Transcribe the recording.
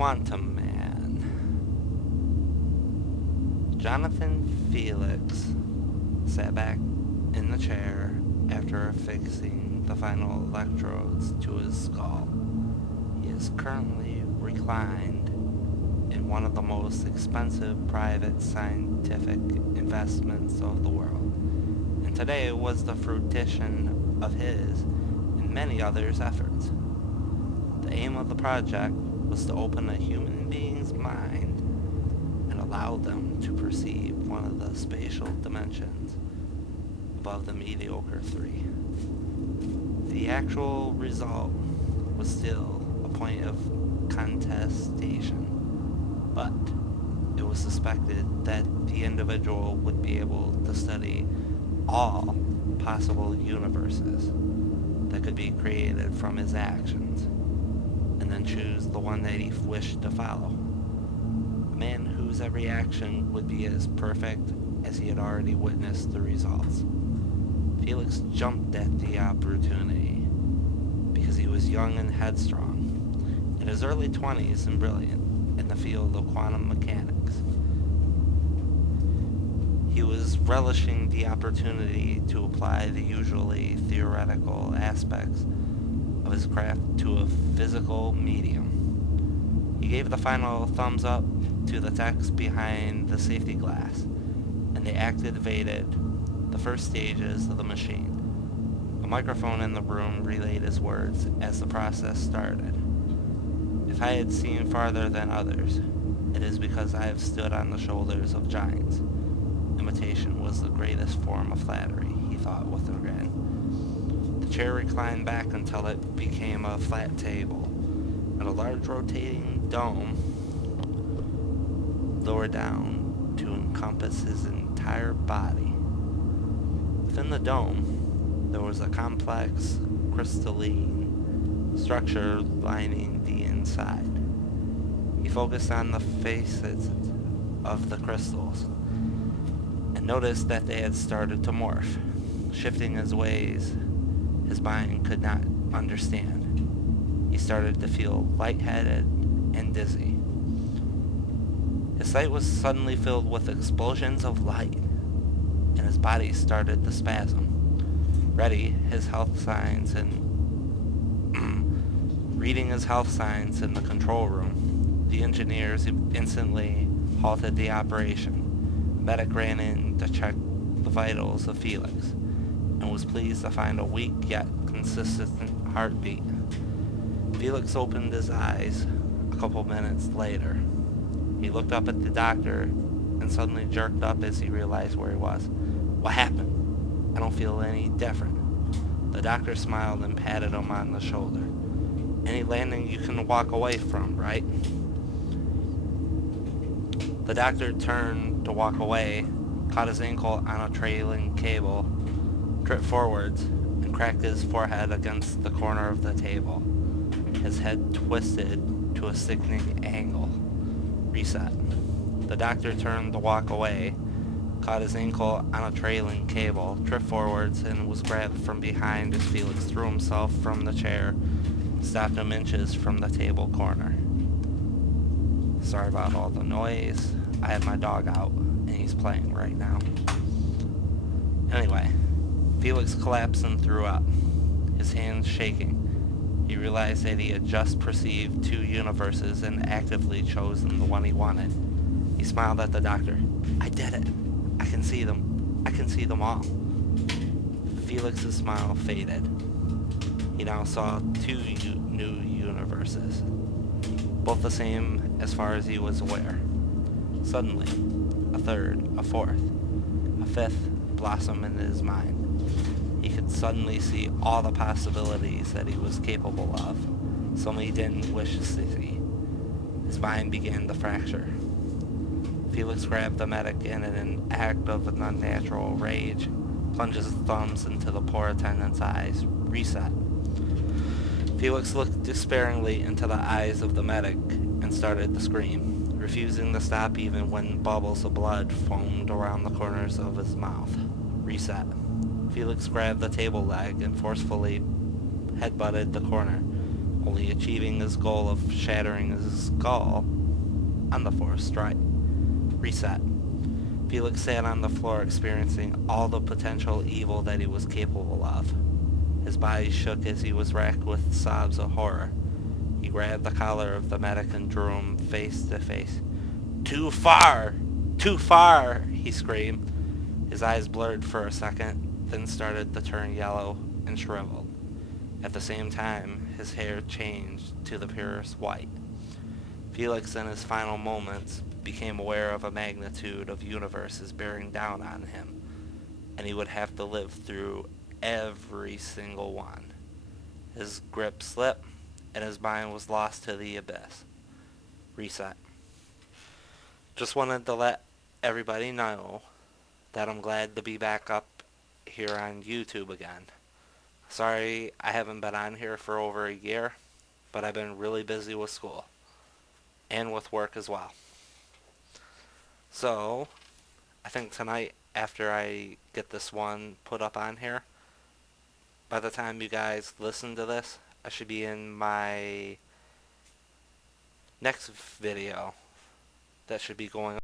Quantum Man. Jonathan Felix sat back in the chair after affixing the final electrodes to his skull. He is currently reclined in one of the most expensive private scientific investments of the world, and today was the fruition of his and many others' efforts. The aim of the project was to open a human being's mind and allow them to perceive one of the spatial dimensions above the mediocre three. The actual result was still a point of contestation, but it was suspected that the individual would be able to study all possible universes that could be created from his actions, and then choose the one that he wished to follow. A man whose every action would be as perfect as he had already witnessed the results. Felix jumped at the opportunity because he was young and headstrong, in his early 20s and brilliant in the field of quantum mechanics. He was relishing the opportunity to apply the usually theoretical aspects of his craft to a physical medium. He gave the final thumbs up to the text behind the safety glass, and they activated the first stages of the machine. A microphone in the room relayed his words as the process started. If I had seen farther than others, it is because I have stood on the shoulders of giants. Imitation was the greatest form of flattery, he thought with a grin. The chair reclined back until it became a flat table, and a large rotating dome lowered down to encompass his entire body. Within the dome, there was a complex crystalline structure lining the inside. He focused on the faces of the crystals and noticed that they had started to morph, shifting in ways his mind could not understand. He started to feel lightheaded and dizzy. His sight was suddenly filled with explosions of light, and his body started to spasm. Reading his health signs in the control room, the engineers instantly halted the operation. The medic ran in to check the vitals of Felix, and was pleased to find a weak yet consistent heartbeat. Felix opened his eyes a couple minutes later. He looked up at the doctor and suddenly jerked up as he realized where he was. What happened? I don't feel any different. The doctor smiled and patted him on the shoulder. Any landing you can walk away from, right? The doctor turned to walk away, caught his ankle on a trailing cable, tripped forwards, and cracked his forehead against the corner of the table. His head twisted to a sickening angle. Reset. The doctor turned to walk away, caught his ankle on a trailing cable, tripped forwards, and was grabbed from behind as Felix threw himself from the chair and stopped him inches from the table corner. Sorry about all the noise. I have my dog out, and he's playing right now. Anyway, Felix collapsed and threw up, his hands shaking. He realized that he had just perceived two universes and actively chosen the one he wanted. He smiled at the doctor. I did it. I can see them. I can see them all. Felix's smile faded. He now saw two new universes, both the same as far as he was aware. Suddenly, a third, a fourth, a fifth blossomed in his mind. He could suddenly see all the possibilities that he was capable of, some he didn't wish to see. His mind began to fracture. Felix grabbed the medic and in an act of an unnatural rage, plunged his thumbs into the poor attendant's eyes. Reset. Felix looked despairingly into the eyes of the medic and started to scream, refusing to stop even when bubbles of blood foamed around the corners of his mouth. Reset. Felix grabbed the table leg and forcefully headbutted the corner, only achieving his goal of shattering his skull on the fourth strike. Reset. Felix sat on the floor experiencing all the potential evil that he was capable of. His body shook as he was racked with sobs of horror. He grabbed the collar of the medic and drew him face to face. "Too far! Too far!" he screamed. His eyes blurred for a second, then started to turn yellow and shriveled. At the same time, his hair changed to the purest white. Felix, in his final moments, became aware of a magnitude of universes bearing down on him, and he would have to live through every single one. His grip slipped, and his mind was lost to the abyss. Reset. Just wanted to let everybody know that I'm glad to be back up here on YouTube again. Sorry I haven't been on here for over a year, but I've been really busy with school and with work as well. So, I think tonight, after I get this one put up on here, by the time you guys listen to this, I should be in my next video that should be going